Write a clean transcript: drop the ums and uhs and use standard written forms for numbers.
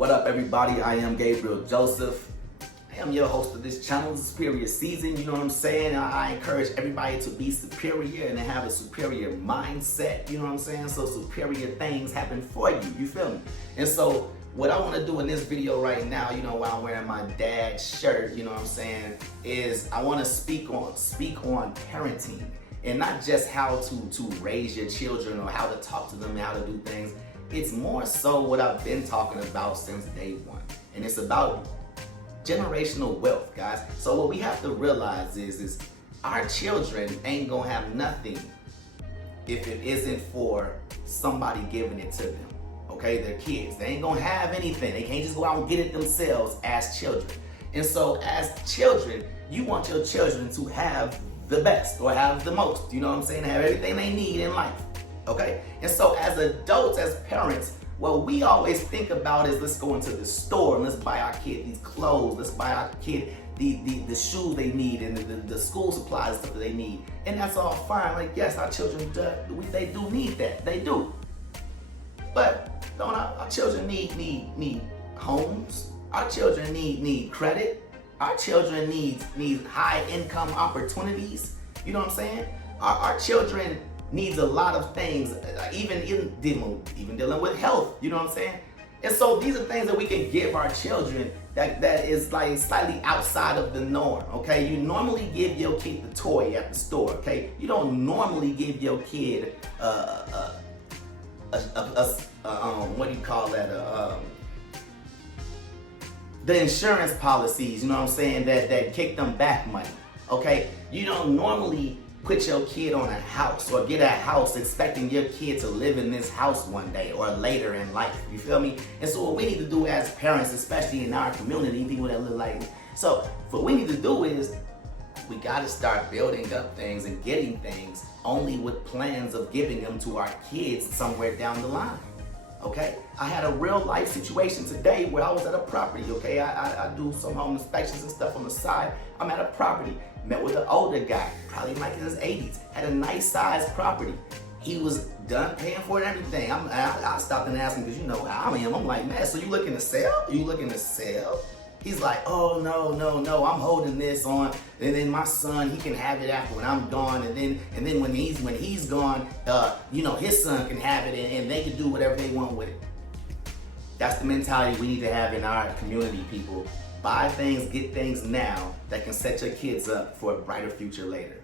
What up, everybody? I am Gabriel Joseph. I am your host of this channel, Superior Sezin. You know what I'm saying? I encourage everybody to be superior and to have a superior mindset. You know what I'm saying? So superior things happen for you. You feel me? And so what I want to do in this video right now, you know, while I'm wearing my dad's shirt, you know what I'm saying, is I want to speak on parenting. And not just how to raise your children or how to talk to them and how to do things. It's more so what I've been talking about since day one. And it's about generational wealth, guys. So what we have to realize is our children ain't gonna have nothing if it isn't for somebody giving it to them. Okay, they're kids. They ain't gonna have anything. They can't just go out and get it themselves as children. And so as children, you want your children to have the best or have the most, you know what I'm saying? Have everything they need in life, okay? And so as adults, as parents, what we always think about is let's go into the store and let's buy our kid these clothes, let's buy our kid the shoes they need and the school supplies and stuff that they need. And that's all fine. Like, yes, our children, they do need that, they do. But don't our children need homes? Our children need credit. Our children need high income opportunities. You know what I'm saying? Our children needs a lot of things, even dealing with health. You know what I'm saying? And so these are things that we can give our children that is like slightly outside of the norm. Okay, you normally give your kid the toy at the store. Okay, you don't normally give your kid what do you call that? The insurance policies, you know what I'm saying, that kick them back money, okay? You don't normally put your kid on a house or get a house expecting your kid to live in this house one day or later in life, you feel me? And so what we need to do as parents, especially in our community, people that live like, so what we need to do is we gotta start building up things and getting things only with plans of giving them to our kids somewhere down the line. Okay, I had a real life situation today where I was at a property. Okay, I do some home inspections and stuff on the side. I'm at a property, met with an older guy, probably like in his 80s, had a nice sized property. He was done paying for it and everything. I stopped and asked him, because you know how I am. I'm like, man, so you looking to sell? You looking to sell? He's like, oh, no, I'm holding this on, and then my son, he can have it after when I'm gone, and then when he's gone, you know, his son can have it, and they can do whatever they want with it. That's the mentality we need to have in our community, people. Buy things, get things now that can set your kids up for a brighter future later.